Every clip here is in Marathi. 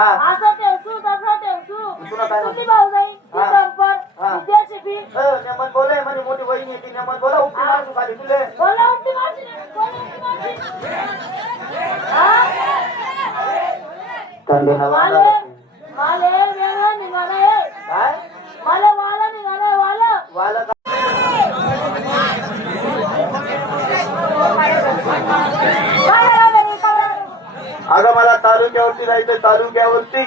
असं ठेवसू तसं ठेवसू तुला काय तुझी भाऊ जाईल विद्याशिपी नेमन बोले म्हणजे मोठी वहिनी येते नेमन बोला उपटी मारू खाली तुले बोला उलटी मारशी ना, बोला उलटी मारशी. माले वेगळं निघालं आहे. काय मला वाला निघालं वाला वाला अगं मला तालुक्यावरती जायचं तालुक्यावरती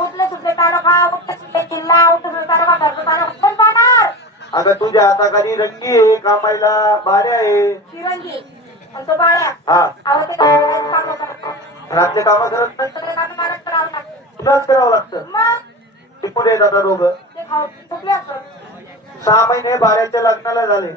उठले सुटले तालुका उठले सुटले जिल्हा उठले सुटले तालुका धरतो तालुका कोण जाणार अगं तुझ्या हाताखाली रंगी आहे कामायला भाड्या आहे तिरंगी आणि तो बाळ्या हा अहो ते काय काम करतो रातले काम करत नाही सगळे काम मलाच करावं लागतं तुलाच करावं लागतं मग ते पुढे जातात दोघं ते खाऊ चुकले असत 6 महिने भाड्याच्या लग्नाला झाले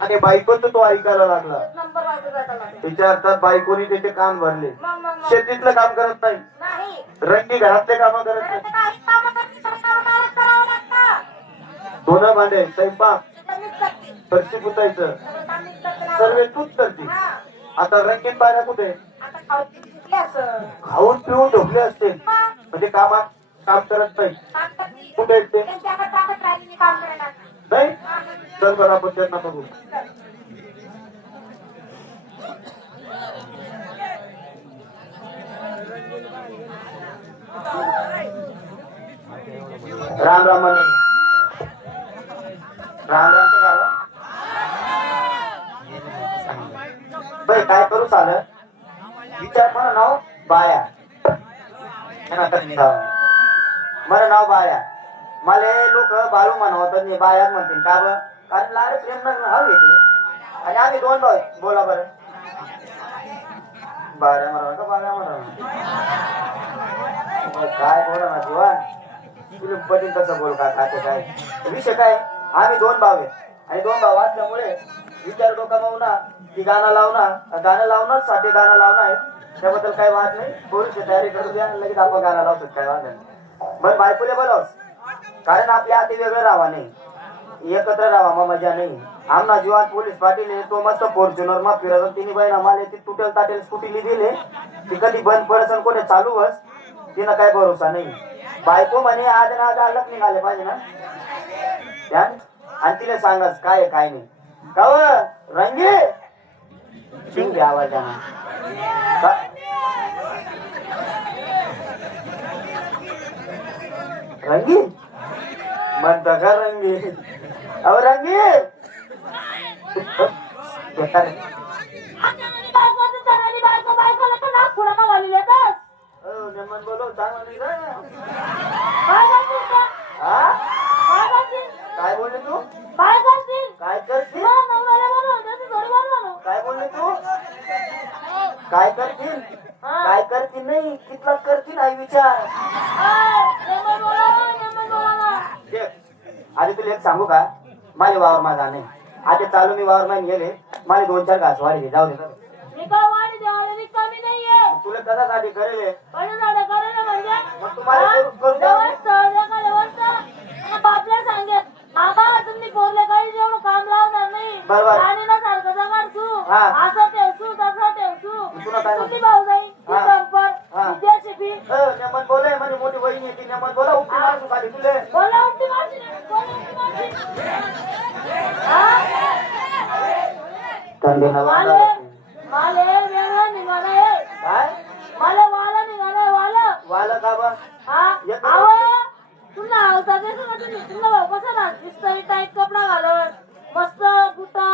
आणि बायकोचं तो ऐकायला लागला नंबर वाजत जायला तिच्या अर्थात बायकोनी त्याचे कान भरले मग शेतीतलं काम करत नाही नाही रंगी घरातले काम करत नाही काही काम करते सगळे काम मलाच करावं लागतं धुणं भांडे स्वयंपाक तर मीच करते फरशी पुसायचं सगळं काम मीच करते सर्व तूच करते हा आता रंगीत बायला कुठे आता खाऊ चुकले असं खाऊन पिऊन ढोकले असतील म्हणजे कामात काम करत नाही काम करते कुठे आहेत ते त्यांच्याकडे ताकद राहिली काम करायला नाही चल बरं आपण त्यांना बघू राम राम म्हणे. राम राम बाई काय करू चाल विचार मला नाव बाया मला नाव बाया मला लोक बाळू म्हणवतात मी बायाच म्हणतील का बर कारण लाड प्रेम हव येते आणि आम्ही 2 भाऊ बोला बरं बाऱ्या म्हणा का बाऱ्या म्हणा काय बोला ना जीवन तुला पटेल कसं बोल का खाते काय विषय काय आम्ही 2 भाऊ आहे आणि 2 भाऊ असल्यामुळे विचार डोका मावना की गाणं लावणार साठी गाणं लावणार आहे त्याबद्दल काही वाद नाही पोरीची तयारी करू द्या लगेच आपण गाणं लावतो काय वाद नाही बरं बायकोले बोलावस कारण आपल्या हाती वेगळं राहा नाही एकत्र राहा मग मजा नाही आमना जीवात पोलीस पाटील तो मस्त फॉर्च्युनर मग फिरत तिने बहीण आम्हाला ती तुटेल ताटेल स्कूटीली दिले ती कधी बंद पडसन कोणी चालू बस तिनं काय भरोसा नाही बायको म्हणे आज ना आज अलग निघाले पाहिजे ना त्या आणि तिला सांगाच काय काय नाही काव रंगे शिंग आवाजाना रंगी म्हणता का रंगी अहो रंगी बोलो काय बोलले तू काय करतील काय करशील काय बोलले तू काय करतील काय करतील नाही कितला करतील आई विचार आधी तुला एक सांगू का माझे वावर माझा नाही आता चालू मी वावर नाही गेले मला 2-4 घास वाढले जाऊ दे कमी नाहीये तुला कशासाठी करेल म्हणजे मग तुम्हाला करू बापल्या सांगेल आबा तुम्ही पोरले काही जेवढं काम लावणार नाही बरोबर आणि ना सारखं जगार तू असं ठेवसू तसं ठेवसू तुला काय तुझी भाऊ जाईल विद्याशिपी नेमन बोले म्हणजे मोठी वहिनी येते नेमन बोला उपटी मारू खाली तुले बोला उलटी मारशी ना, बोला उलटी मारशी. माले वेगळं निघालं आहे. काय मला वाला निघालाय वाला वाला का बा तुला आवता तुला भाऊ कसा ना इस्त्री टाईट कपडा घालत मस्त बुटा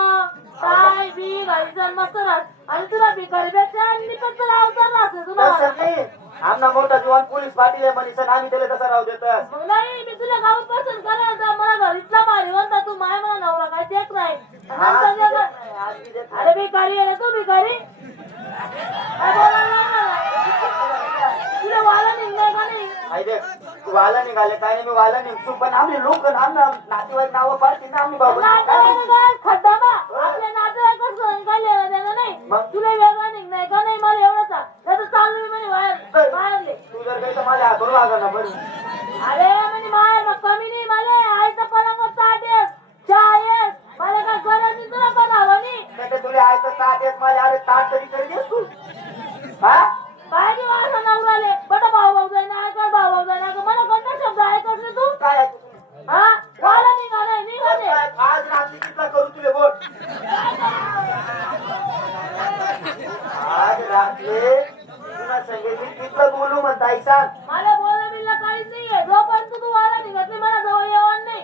टाय बी घालीचा मस्त राहत आणि तुला भिकारीपेक्षा आणि फक्त अवतार राहते तुला आमना मोठा जीवन पोलीस पाटील आहे मनीषन आम्ही त्याला कसा राहू देतात मग नाही मी तुला गावात पसंत करायला मला घरीतला मारी म्हणता तू माय मला नवरा काय देत नाही अरे भिकारी आहे तू भिकारी तुला वाला निघणार का नाही तू वाला निघाले काय नाही मी वाला निघतो पण आम्ही लोक नातेवाईक नावं पाडतील ना आम्ही बाबा खड्डा बा आपल्या नातेवाईक संकायला देणं नाही तुला वेगळा निघणार का नाही मला एवढंच त्याचं चालू म्हणे बाहेर बाहेरले तू जर काही तर माझ्या हातून लागणार ना बरं अरे म्हणजे बाहेर मग कमी नाही मला आयचं पलंग ताट येस चहा येस मला काय गरज नाही तुला पण हवं नाही तुला आयचं ताट येस मला अरे ताट तरी देस तू हा काय की माझा नवराले बट भाऊ भाऊ ताई सांग. मला बोलणं बिलणं काहीच नाहीये. जोपर्यंत तू वाला निघत नाही मला जवळ येणार नाही.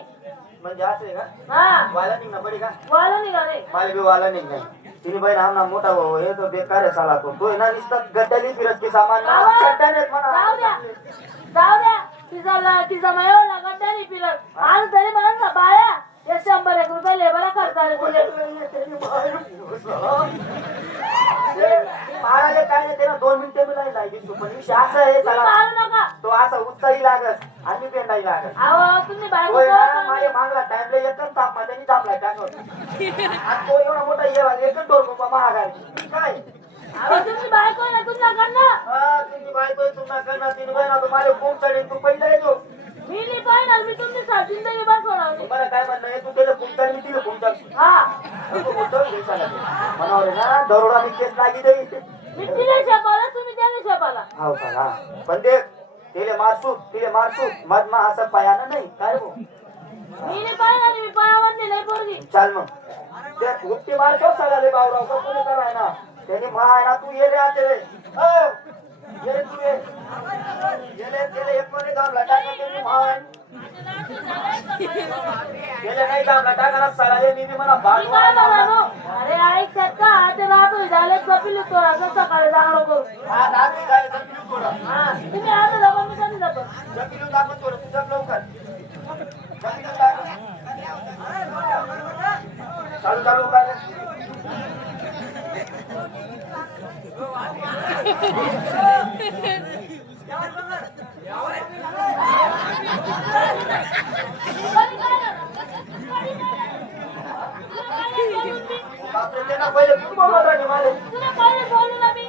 म्हणजे असं आहे का? हा वाला निघणं पडी का? वाला निघा नाही. मला बी वाला निघ नाही. तिने बहीण आमना मोठा भाऊ हे तो बेकार आहे साला तो आहे ना नुसतं गड्ड्याली फिरत की सामान गड्ड्यानेच जाऊ म्हणा. द्या जाऊ द्या. तिचा एवढा गड्ड्याने फिरत आज तरी मला ना बाया हे 100 रुपये लेबरला खर्च आले तुले. महाराज काय नाही त्याला 2 मिनिटं बी नाही लागली. पण विषय असं आहे तुम्ही साला मारू नका. तो असा उत्साही लागत आणि पेंडाही लागत. अहो तुम्ही बायको होय ना जवळ माझ्या मागला टाइमला एकच ताप त्यांनी तापलाय टाकत आणि तो एवढा मोठा येवा एकच डोर महाग आहे काय. अहो तुमची बायको आहे ना तुमच्याकडनं. हा तुझी बायको तुमना करणार तिने बहिणा तुम्हाला कोण चढेल तू पहिला येतो. मी नाही पाहिणार. मी तुमची जिंदगी बसवणार नाही. बरं काय म्हणणं आहे तू त्याला कुंचाल मी तिला कुंचाल हा म्हणावर ना दरोडा मी केस लागी देईल. मी तिला शेपाला तुम्ही त्याने शेपाला. हो का पण ते तिले मारसूत मधमा असं पायानं नाही काय हो. मी नाही पाहिणार. मी पायावर नाही पोरगी. चाल मग ते गुप्ती मारतो सगळ्याले बावराव का कोणी कराय ना त्यांनी म्हणाय ना तू ये रे आते रे ये रे तू ये त्याला एक कोणी दामला टाका त्यांनी म्हणाय गेले नाही दामला टाकायला सगळ्याले मी म्हणा मी काय भाग म्हणू? अरे ऐक का ते राहतो झाले कपिल तोरा सकाळी जाणं करू. हा रात्री काय जपिलू थोडं हा तुम्ही आता जाऊ मी कधी जातो. जपिलू दाखव थोडं तुझं लवकर जपिलू दाखव चालू काय बापरे त्यांना पहिले तू बोलत राहिली मला. तुला पहिले बोलू ना मी.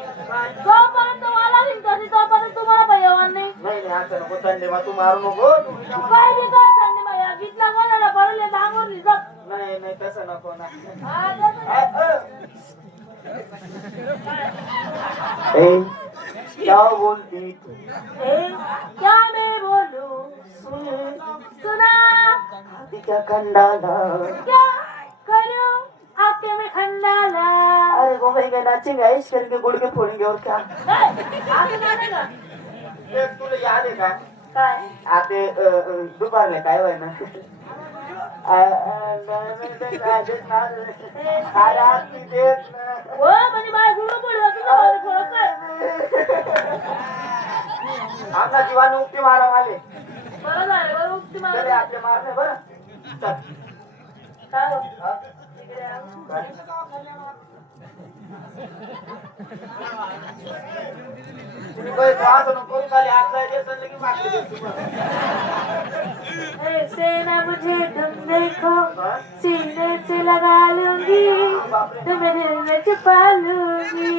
जोपर्यंत मला निघतो तोपर्यंत तुम्हाला पैवान नाही. नाही नाही असं नको संडे मग तू मारू नको काय बी कर संडे माया गीतला कोणाला पडले नांगून लिजत. नाही नाही तसं नको ना. हा तसं. क्या बोलती तू क्या मैं बोलूं सुना क्या खंडाला क्या करूं आके मैं खंडाला. अरे वो महंगा नाचेंगे ऐश करके गुड़ के फोड़ेंगे और क्या. असं नाही का तुला याद आहे का काय आते दुपारले काय व्हाय ना हो म्हणजे माझ्या गुरु पडलं तुझं थोडं काय आमचा जीवान उक्ती मारा माले बरं झालं बरं उक्ती चले मला आपले मारले बरं चल. काय हो? हा? इकडे या. तुम्ही काही त्रास नको खाली हात लायले तर लगी मागते देतो. ऐसे ना मुझे तुम देखो सीने से लगा लूंगी तुम्हें दिल में छुपा लूंगी.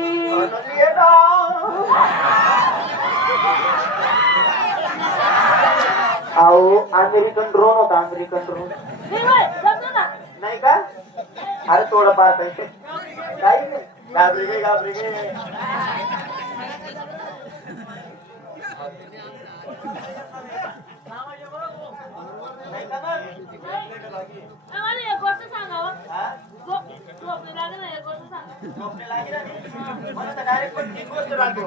अहो अमेरिकन ड्रोन होता अमेरिकन ड्रोन जमलं ना नाही का. अरे थोडं पार पाहिजे काही नाही घाबरी गे नाही का मग? आम्हाला एक गोष्ट सांगावं. हा? झोपली लागेल ना एक गोष्ट सांगा. झोपणे लागेल आणि मला तर डायरेक्ट पण तीच गोष्ट राहतो.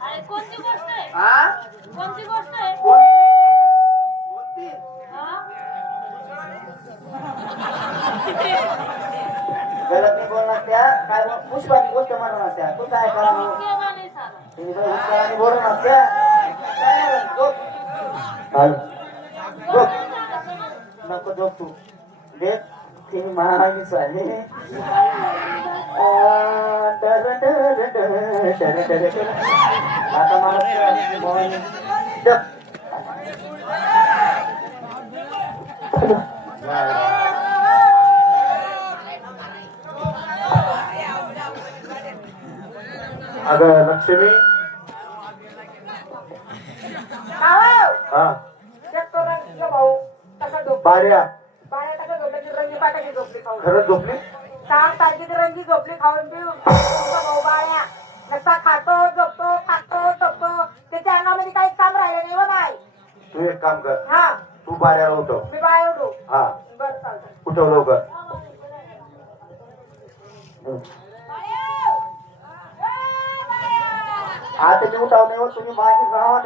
अरे कोणती गोष्ट आहे? हा कोणती गोष्ट आहे? कोणती हा? गलत नाही बोलणार त्या काय पुष्पाची गोष्ट म्हणणार त्या तू काय करा केव्हा नाही सांगा. पुष्पाने बोलणार त्या झोप. हाल. झोप. नको झोप तू देख तिने महाराणी स्वामी आता मला जप. अगं लक्ष्मी हा भाऊ तसा झोप बाऱ्या पाण्या टाका झोपल्याची रंगी पाटाची झोपली खाऊन खरंच झोपली 4 तारखेची रंगी झोपली खाऊन पिऊन तुमचा भाऊ बाळ्या नुसता खातो झोपतो झोपतो त्याच्या अंगामध्ये काही काम राहिलं नाही बा बाय. तू एक काम कर हा तू बाऱ्याला उठव मी बाय उठू हा बरं चालतं. उठव लवकर आता मी उठाव नाही हो, तुम्ही माझी राहा